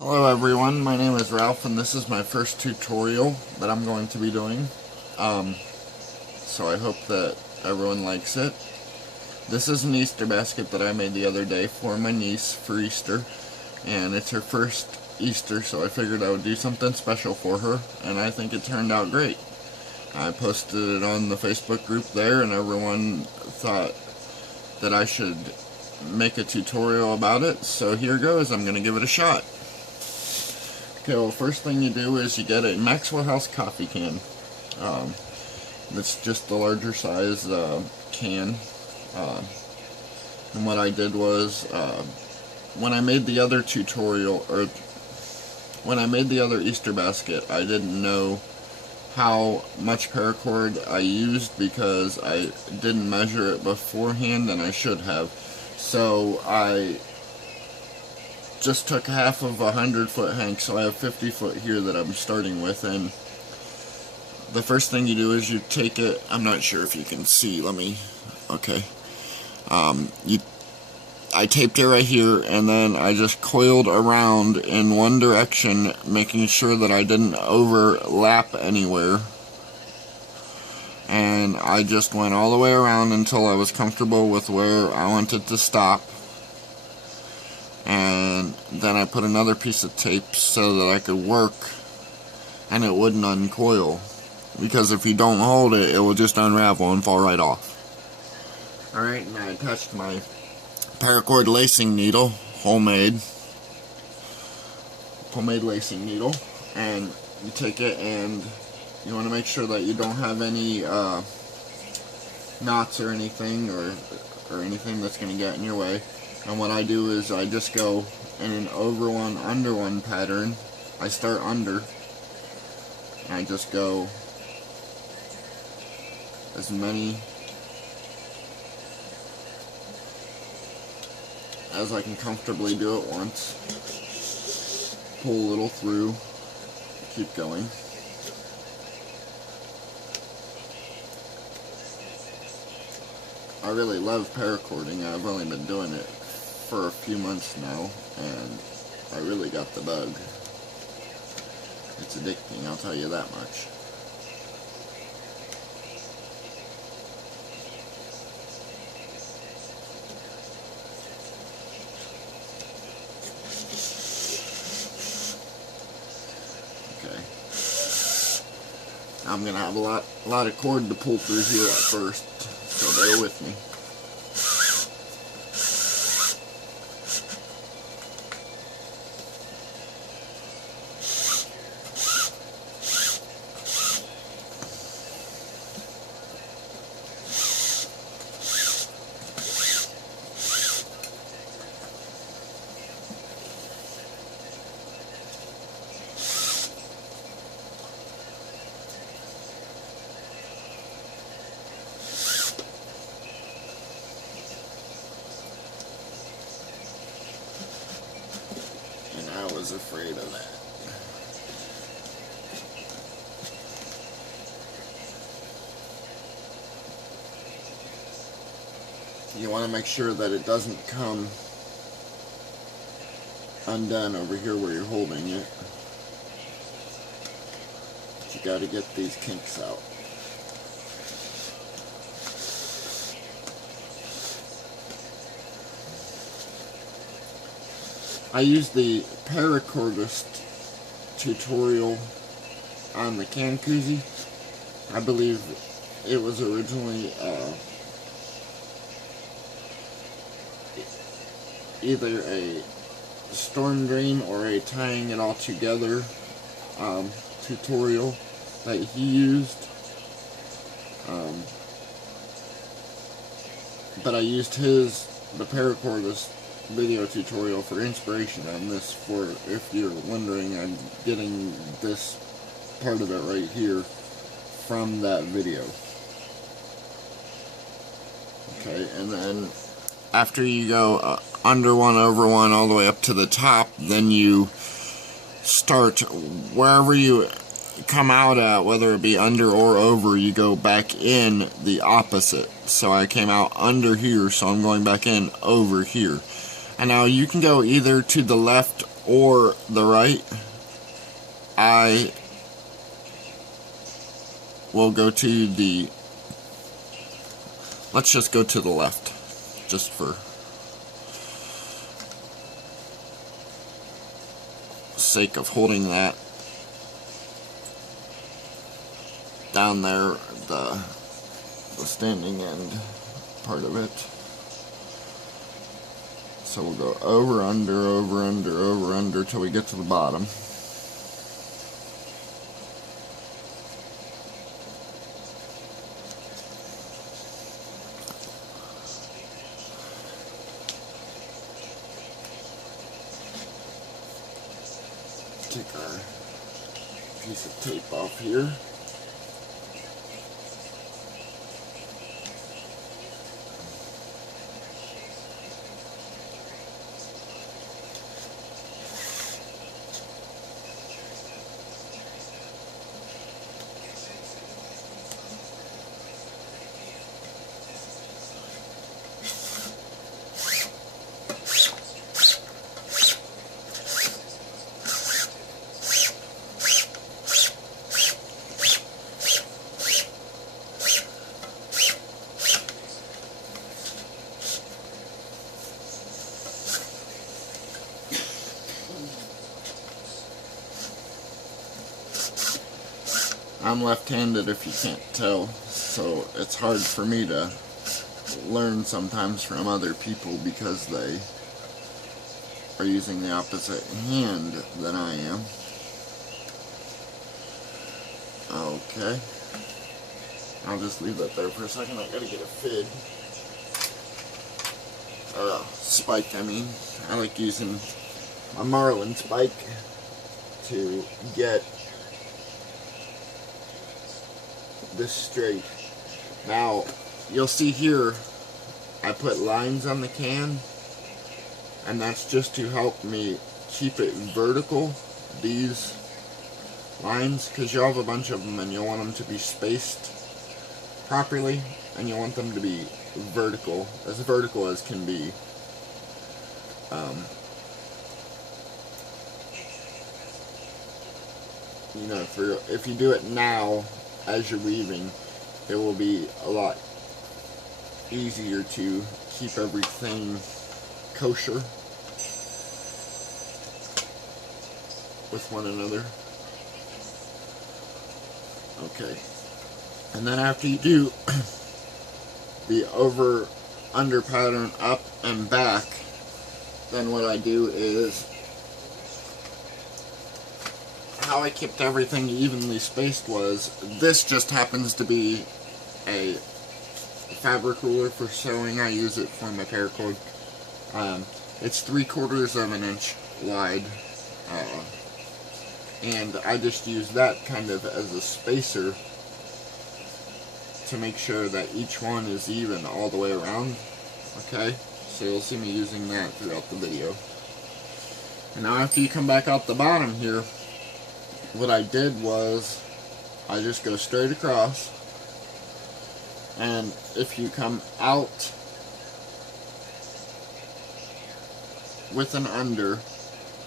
Hello everyone, my name is Ralph and this is my first tutorial that I'm going to be doing. So I hope that everyone likes it. This is an Easter basket that I made the other day for my niece for Easter. And it's her first Easter, so I figured I would do something special for her, and I think it turned out great. I posted it on the Facebook group there and everyone thought that I should make a tutorial about it, so here goes. I'm going to give it a shot. Okay, well, first thing you do is you get a Maxwell House coffee can. It's just the larger size can. And what I did was, when I made the other tutorial, or when I made the other Easter basket, I didn't know how much paracord I used because I didn't measure it beforehand, and I should have. So I just took half of a 100-foot hank, so I have 50 foot here that I'm starting with. And the first thing you do is you take it, I'm not sure if you can see, okay, I taped it right here, and then I just coiled around in one direction, making sure that I didn't overlap anywhere, and I just went all the way around until I was comfortable with where I wanted to stop. And then I put another piece of tape so that I could work and it wouldn't uncoil, because if you don't hold it, it will just unravel and fall right off. Alright, and I attached my paracord lacing needle, homemade lacing needle, and you take it and you want to make sure that you don't have any knots or anything or anything that's going to get in your way. And what I do is I just go in an over one, under one pattern. I start under, and I just go as many as I can comfortably do at once. Pull a little through, keep going. I really love paracording. I've only been doing it for a few months now, and I really got the bug. It's addicting, I'll tell you that much. Okay. I'm gonna have a lot of cord to pull through here at first, so bear with me. I was afraid of that. You want to make sure that it doesn't come undone over here where you're holding it. But you got to get these kinks out. I used the Paracordist tutorial on the can koozie. I believe it was originally either a storm drain or a tying it all together tutorial that he used. But I used the Paracordist video tutorial for inspiration on this. For if you're wondering, I'm getting this part of it right here from that video. Okay, and then after you go under one, over one, all the way up to the top, then you start wherever you come out at, whether it be under or over, you go back in the opposite. So I came out under here, so I'm going back in over here. And now you can go either to the left or the right, I will go to the, let's just go to the left, just for sake of holding that down there, the standing end part of it. So we'll go over, under, over, under, over, under till we get to the bottom. Take our piece of tape off here. I'm left-handed, if you can't tell, so it's hard for me to learn sometimes from other people because they are using the opposite hand than I am. Okay. I'll just leave that there for a second. I gotta get a fid. Or a spike, I mean. I like using a marlin spike to get this straight. Now, you'll see here, I put lines on the can, and that's just to help me keep it vertical, these lines, because you'll have a bunch of them and you'll want them to be spaced properly, and you want them to be vertical as can be. You know, if you do it now as you're weaving, it will be a lot easier to keep everything kosher with one another. Okay, and then after you do the over under pattern up and back, then what I do is, how I kept everything evenly spaced was, this just happens to be a fabric ruler for sewing. I use it for my paracord. It's 3/4 of an inch wide, and I just use that kind of as a spacer to make sure that each one is even all the way around. Okay, so you'll see me using that throughout the video. And now after you come back out the bottom here, what I did was I just go straight across, and if you come out with an under,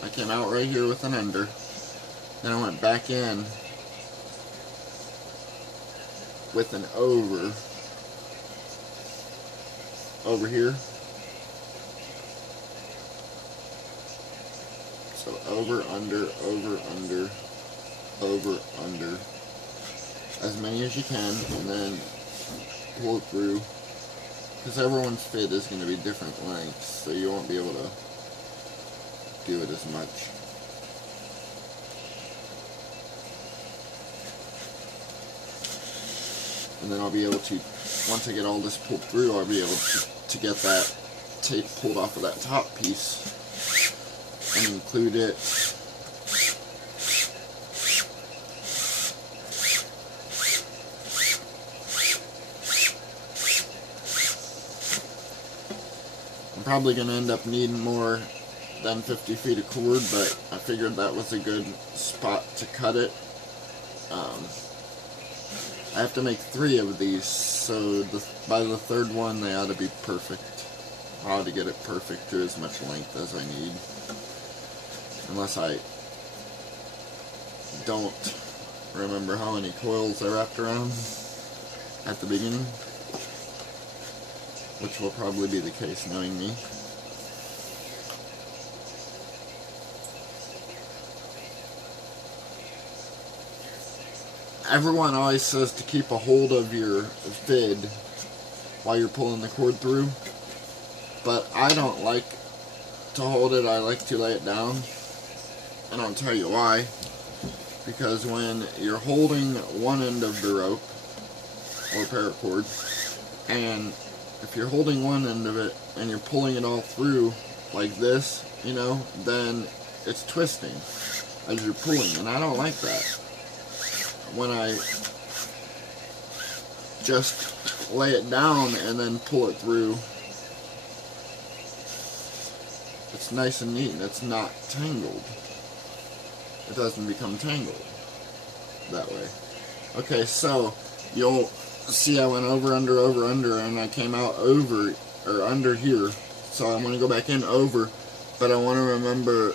I came out right here with an under, then I went back in with an over here. So over, under, as many as you can, and then pull it through, because everyone's fit is going to be different lengths, so you won't be able to do it as much. And then I'll be able to, once I get all this pulled through, I'll be able to get that tape pulled off of that top piece and include it I'm probably going to end up needing more than 50 feet of cord, but I figured that was a good spot to cut it. I have to make 3 of these, so by the third one they ought to be perfect. I ought to get it perfect to as much length as I need. unless I don't remember how many coils I wrapped around at the beginning, which will probably be the case knowing me. Everyone always says to keep a hold of your fid while you're pulling the cord through, but I don't like to hold it. I like to lay it down, and I'll tell you why. Because when you're holding one end of the rope or paracord, and if you're holding one end of it and you're pulling it all through like this, you know, then it's twisting as you're pulling, and I don't like that. When I just lay it down and then pull it through, it's nice and neat and it's not tangled. It doesn't become tangled that way. Okay, so you'll see I went over, under, and I came out over or under here. So I'm going to go back in over, but I want to remember